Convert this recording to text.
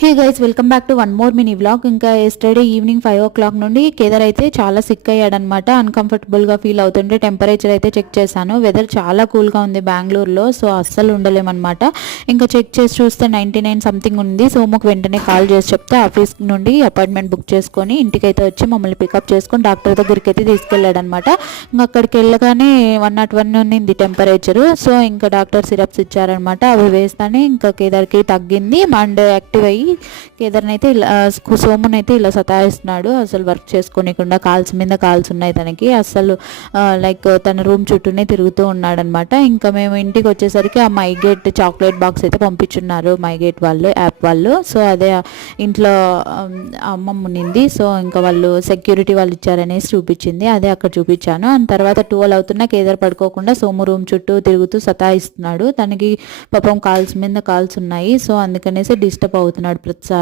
Hey guys, welcome back to one more mini vlog. ఇంకా yesterday evening 5 o'clock నుండి కేదార్ అయితే చాలా సిక్ అయ్యాడనమాట. అన్కంఫర్టబుల్గా ఫీల్ అవుతుంటే టెంపరేచర్ అయితే చెక్ చేశాను. వెదర్ చాలా కూల్గా ఉంది బెంగళూరులో, సో అస్సలు ఉండలేమన్నమాట. ఇంకా చెక్ చేసి చూస్తే 99 సంథింగ్ ఉంది. సోముకు వెంటనే కాల్ చేసి చెప్తే ఆఫీస్ నుండి అపాయింట్మెంట్ బుక్ చేసుకొని ఇంటికైతే వచ్చి మమ్మల్ని పికప్ చేసుకొని డాక్టర్ దగ్గరికి అయితే తీసుకెళ్ళాడనమాట. ఇంకా అక్కడికి వెళ్ళగానే 101 ఉన్నింది టెంపరేచరు. సో ఇంకా డాక్టర్ సిరప్స్ ఇచ్చారనమాట. అవి వేస్తానే ఇంకా కేదార్కి తగ్గింది. అండ్ యాక్టివ్ అయ్యి కేదార్ని అయితే ఇలా సోముని అయితే ఇలా సతాయిస్తున్నాడు. అసలు వర్క్ చేసుకోనికుండా కాల్స్ మీద కాల్స్ ఉన్నాయి తనకి. అసలు లైక్ తన రూమ్ చుట్టూనే తిరుగుతూ ఉన్నాడనమాట. ఇంకా మేము ఇంటికి వచ్చేసరికి ఆ మైగేట్ చాక్లెట్ బాక్స్ అయితే పంపించున్నారు మైగేట్ వాళ్ళు, యాప్ వాళ్ళు. సో అదే ఇంట్లో అమ్మమ్మ ఉన్నింది. సో ఇంకా వాళ్ళు సెక్యూరిటీ వాళ్ళు ఇచ్చారనేసి చూపించింది. అదే అక్కడ చూపించాను. అండ్ తర్వాత 12 అవుతున్నా కేదార్ పడుకోకుండా సోము రూమ్ చుట్టూ తిరుగుతూ సతాయిస్తున్నాడు. తనకి పాపం కాల్స్ మీద కాల్స్ ఉన్నాయి. సో అందుకనేసి డిస్టర్బ్ అవుతున్నాడు ప్రతిసారి.